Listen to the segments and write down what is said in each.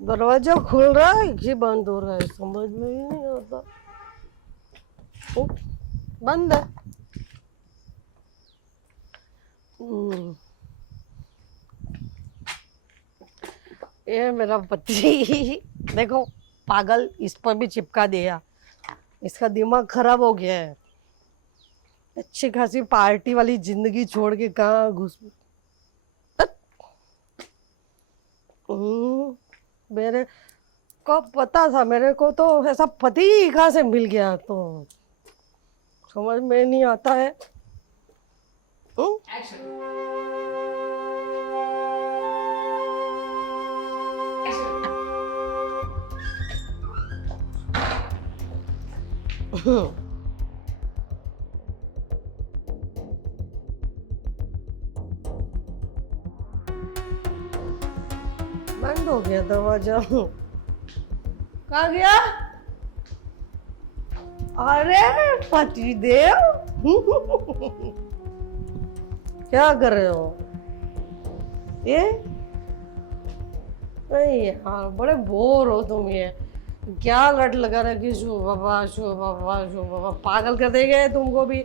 दरवाजा खुल रहा है कि बंद हो रहा है, समझ में ही नहीं आता। बंद है। ये मेरा पति देखो, पागल, इस पर भी चिपका दिया। इसका दिमाग खराब हो गया है। अच्छी खासी पार्टी वाली जिंदगी छोड़ के कहाँ घुस। मेरे को पता था, मेरे को तो ऐसा पति कहाँ से मिल गया, तो समझ में नहीं आता है। बंद हो गया दरवाजा। कहाँ गया? अरे पतिदेव, क्या कर रहे हो? ये नहीं यार, बड़े बोर हो तुम। ये क्या लट लगा रखी, शू बाबा शू बाबा शू बाबा, पागल कर देंगे तुमको भी।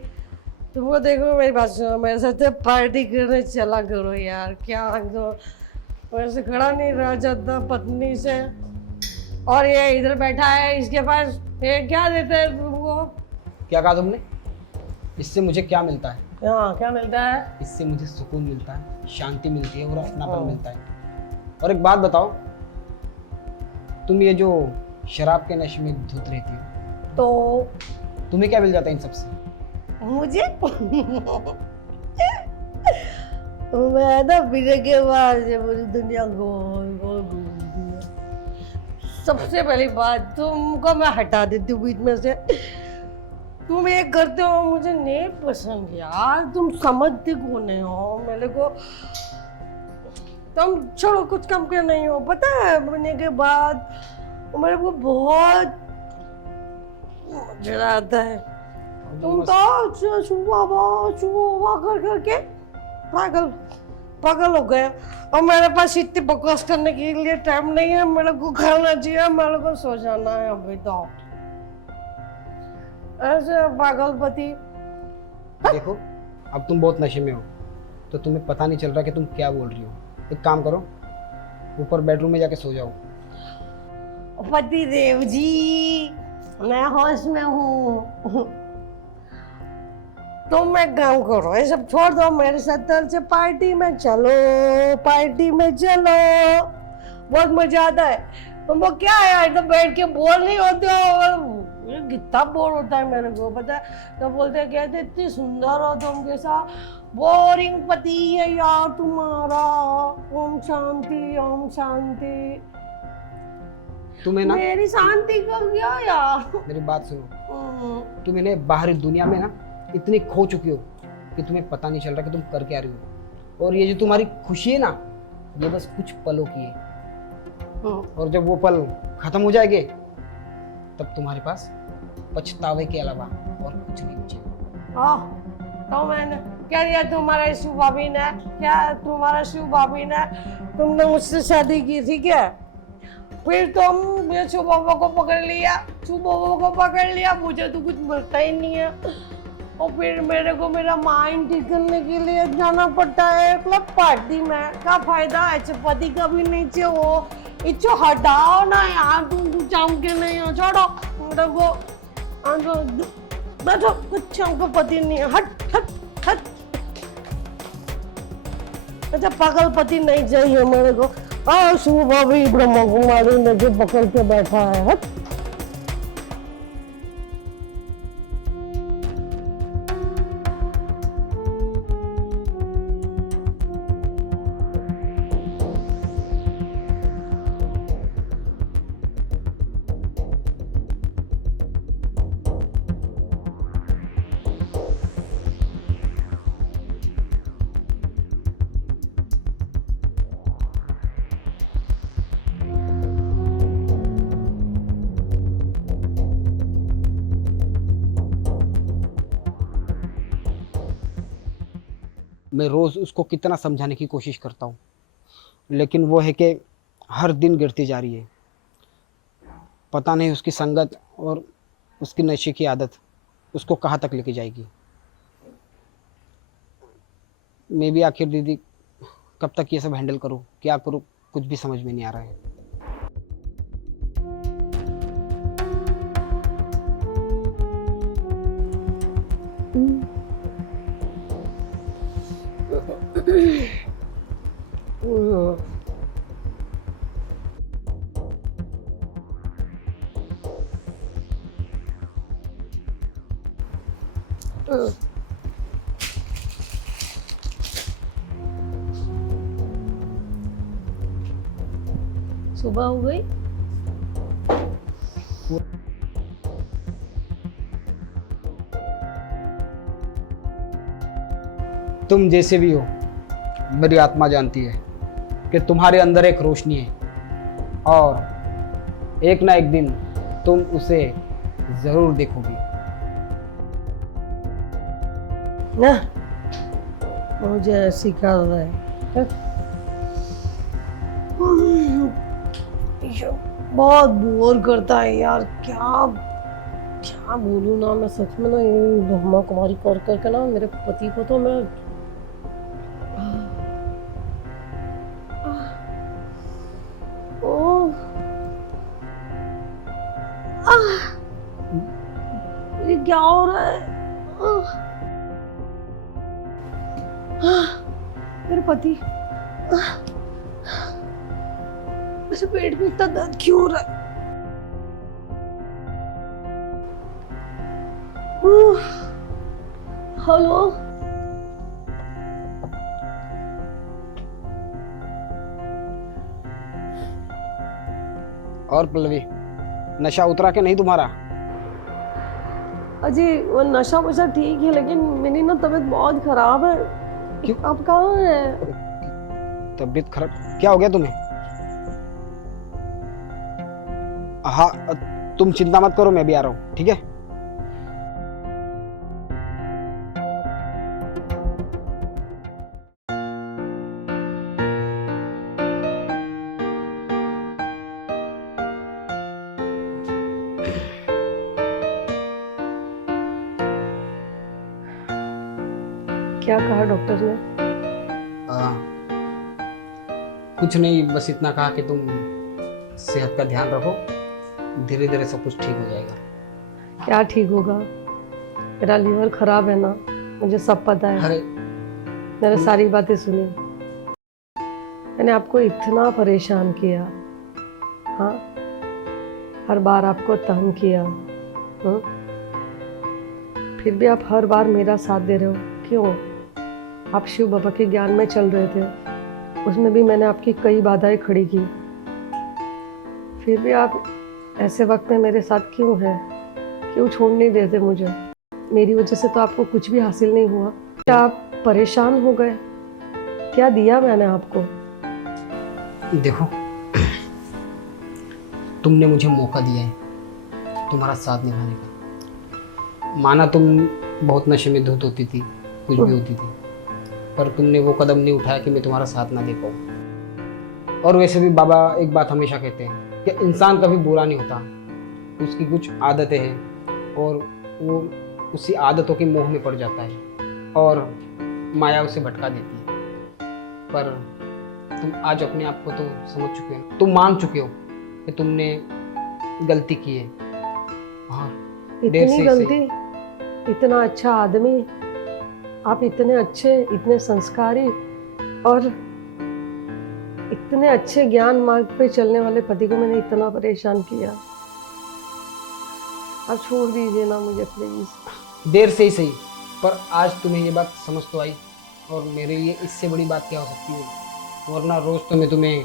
तुमको देखो, मेरी बात सुनो, मेरे साथ पार्टी करने चला करो यार। क्या तो वैसे खड़ा नहीं रहा जाता पत्नी से। और ये इधर बैठा है, इसके पास ये क्या देते हैं तुमको? क्या कहा तुमने? इससे मुझे क्या मिलता है? हाँ, क्या मिलता है? इससे मुझे सुकून मिलता है, शांति मिलती है और अपनापन मिलता है। और एक बात बताओ, तुम ये जो शराब के नशे में धुत रहती हो, तो तुम्हें क्या मिल जाता है इन सबसे? मुझे मैं ना पीने के बाद से पूरी दुनिया गोल गोल घूमती है। सबसे पहली बात, तुमको मैं हटा देती हूँ बीच में से। तुम ये करते हो, मुझे नहीं पसंद यार। तुम समझते क्यों नहीं हो मेरे को? तुम छोड़ो, कुछ कम के नहीं हो। पता है, पीने के बाद मेरे को बहुत मजा आता है। तुम तो सुबह कर करके पागल हो गए। और मेरे पास इतनी बकवास करने के लिए टाइम नहीं है। मेरे को खाना चाहिए, मेरे को सो जाना है अभी। तो ऐसे पागलपति। देखो, अब तुम बहुत नशे में हो, तो तुम्हें पता नहीं चल रहा कि तुम क्या बोल रही हो। एक काम करो, ऊपर बेडरूम में जाके सो जाओ। पति देव जी, मैं होश में हूँ। तुम एक काम करो, ये सब छोड़ दो, मेरे साथ से पार्टी में चलो। पार्टी में चलो, बहुत मजा आता है। तुमको क्या है यार, तो बैठ के बोर नहीं होते हो? कितना बोर होता है मेरे को, पता है। तो बोलते कहते इतनी सुंदर हो तुम, कैसा बोरिंग पति है यार तुम्हारा। ओम शांति, ओम शांति। तुम्हें ना, मेरी शांति कर गया यार। मेरी बात सुनो, तुम इन्हें बाहरी दुनिया में ना इतनी खो चुकी हो कि तुम्हें पता नहीं चल रहा कि तुम कर क्या रही हो। और ये जो तुम्हारी खुशी है ना, ये बस कुछ पलों की है। और जब वो पल खत्म हो जाएंगे, तब तुम्हारे पास पछतावे के अलावा और कुछ नहीं बचेगा। तो मैंने क्या दिया तुम्हारा शिव भाभी ने? क्या तुम्हारा शिव भाभी ने? तुमने मुझसे शादी की थी क्या? फिर तुम ये शिव बाबा को पकड़ लिया, शिव बाबा को पकड़ लिया। मुझे तो कुछ मिलता ही नहीं है। और फिर मेरे को मेरा माइंड ठीक करने के लिए जाना पड़ता है क्लब पार्टी में। क्या फायदा? ऐसे पति का भी नीचे हो। इच्छो हटाओ ना यार, तुम कुछ हम के नहीं हो। छोड़ो मेरे को, बैठो। कुछ हमको पति नहीं है। हट हट हट। अच्छा, पागल पति नहीं चाहिए मेरे को। सुबह भी ब्रह्मा कुमारी ने जो पकड़ के बैठा है। हट। मैं रोज उसको कितना समझाने की कोशिश करता हूँ, लेकिन वो है कि हर दिन गिरती जा रही है। पता नहीं उसकी संगत और उसकी नशे की आदत उसको कहाँ तक लेके जाएगी। मैं भी आखिर दीदी कब तक ये सब हैंडल करूँ, क्या करूँ, कुछ भी समझ में नहीं आ रहा है। सुबह हो गई। तुम जैसे भी हो, मेरी आत्मा जानती है कि तुम्हारे अंदर एक रोशनी है और एक ना एक दिन तुम उसे जरूर देखोगी। ना मुझे ऐसी कर रहा है। ये बहुत बोर करता है यार। क्या क्या बोलूँ ना मैं, सच में ना ये ब्रह्मा कुमारी कर करके ना मेरे पति को तो मैं ओह ये क्या हो रहा है? मेरे पति, मेरे पेट में इतना दर्द क्यों हो रहा है? हेलो, और पल्लवी, नशा उतरा के नहीं तुम्हारा? अजय वो नशा वशा ठीक है, लेकिन मेरी ना तबीयत बहुत खराब है। क्यों? आप कहाँ हैं? तबीयत खराब? क्या हो गया तुम्हें? हाँ, तुम चिंता मत करो, मैं भी आ रहा हूँ, ठीक है? क्या कहा डॉक्टर ने? कुछ नहीं, बस इतना कहा कि तुम सेहत का ध्यान रखो, धीरे धीरे सब कुछ ठीक हो जाएगा। क्या ठीक होगा? मेरा लीवर खराब है ना, मुझे सब पता है। अरे मैंने सारी बातें सुनी। मैंने आपको इतना परेशान किया, हाँ, हर बार आपको तंग किया, हाँ? फिर भी आप हर बार मेरा साथ दे रहे हो, क्यों? आप शिव बाबा के ज्ञान में चल रहे थे, उसमें भी मैंने आपकी कई बाधाएं खड़ी की, फिर भी आप ऐसे वक्त में मेरे साथ क्यों हैं? क्यों छोड़ नहीं देते मुझे? मेरी वजह से तो आपको कुछ भी हासिल नहीं हुआ, क्या आप परेशान हो गए? क्या दिया मैंने आपको? देखो, तुमने मुझे मौका दिया है तुम्हारा साथ निभाने का। माना तुम बहुत नशे में धुत होती थी, कुछ भी होती थी, पर तुमने वो कदम नहीं उठाया कि मैं तुम्हारा साथ ना दे पाऊँ। और वैसे भी बाबा एक बात हमेशा कहते हैं कि इंसान कभी बुरा नहीं होता, उसकी कुछ आदतें हैं और वो उसी आदतों के मोह में पड़ जाता है और माया उसे भटका देती है। पर तुम आज अपने आप को तो समझ चुके हो, तुम मान चुके हो कि तुमने गलती की है। हाँ, देर इतनी से गलती? सही। इतना अच्छा आदमी, आप इतने अच्छे, इतने संस्कारी और इतने अच्छे ज्ञान मार्ग पे चलने वाले पति को मैंने इतना परेशान किया। आप छोड़ दीजिए ना मुझे प्लीज। देर से ही सही, पर आज तुम्हें ये बात समझ तो आई, और मेरे लिए इससे बड़ी बात क्या हो सकती है? वरना रोज़ तो मैं तुम्हें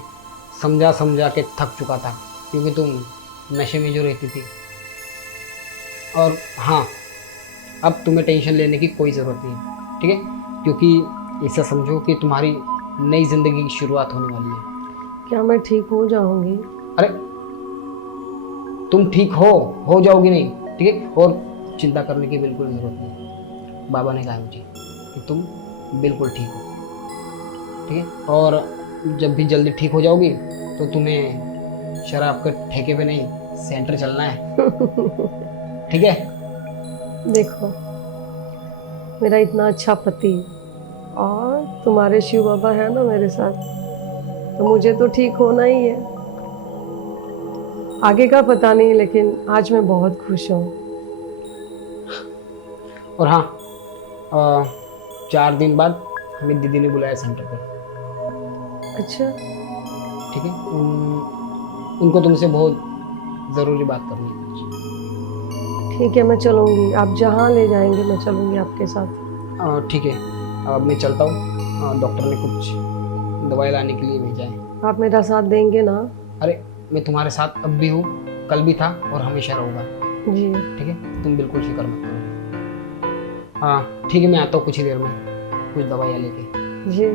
समझा समझा के थक चुका था, क्योंकि तुम नशे में जो रहती थी। और हाँ, अब तुम्हें टेंशन लेने की कोई ज़रूरत नहीं, ठीक है? क्योंकि ऐसा समझो कि तुम्हारी नई ज़िंदगी की शुरुआत होने वाली है। क्या मैं ठीक हो जाऊंगी? अरे तुम ठीक हो जाओगी नहीं, ठीक है? और चिंता करने की बिल्कुल ज़रूरत नहीं। बाबा ने कहा मुझे कि तुम बिल्कुल ठीक हो, ठीक है? और जब भी जल्दी ठीक हो जाओगी तो तुम्हें शराब के ठेके पे नहीं, सेंटर चलना है। ठीक है? देखो, मेरा इतना अच्छा पति और तुम्हारे शिव बाबा है ना मेरे साथ, तो मुझे तो ठीक होना ही है। आगे का पता नहीं, लेकिन आज मैं बहुत खुश हूँ। और हाँ, 4 दिन बाद हमें दीदी ने बुलाया सेंटर पे। अच्छा, ठीक है? उनको तुमसे बहुत ज़रूरी बात करनी है कुछ। ठीक है, मैं चलूँगी। आप जहाँ ले जाएंगे मैं चलूँगी आपके साथ। ठीक है, अब मैं चलता हूँ। डॉक्टर ने कुछ दवाई लाने के लिए भेजा है। आप मेरा साथ देंगे ना? अरे, मैं तुम्हारे साथ अब भी हूँ, कल भी था और हमेशा रहूँगा। जी। ठीक है? तुम बिल्कुल फिक्र मत करो। हाँ ठीक है, मैं आता हूँ कुछ ही देर में कुछ दवाइयाँ लेके। जी।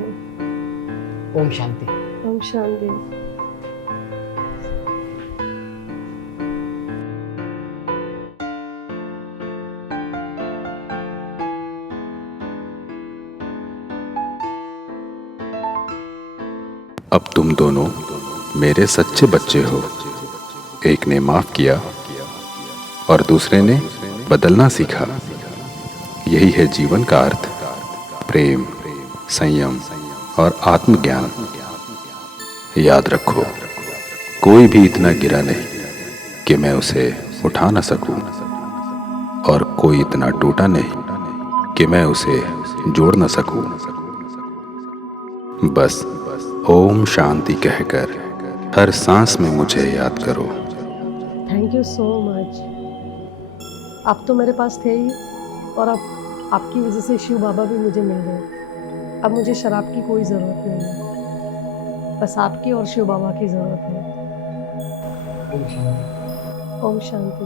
ओम शांति। ओम शांति। अब तुम दोनों मेरे सच्चे बच्चे हो। एक ने माफ किया और दूसरे ने बदलना सीखा। यही है जीवन का अर्थ, प्रेम, संयम और आत्मज्ञान। याद रखो, कोई भी इतना गिरा नहीं कि मैं उसे उठा न सकूं, और कोई इतना टूटा नहीं कि मैं उसे जोड़ न सकूं। बस ओम शांति कहकर हर सांस में मुझे याद करो। Thank you so much. आप तो मेरे पास थे ही, और अब आपकी वजह से शिव बाबा भी मुझे मिल गए। अब मुझे शराब की कोई ज़रूरत नहीं है, बस आपकी और शिव बाबा की ज़रूरत है। ओम शांति। ओम शांति।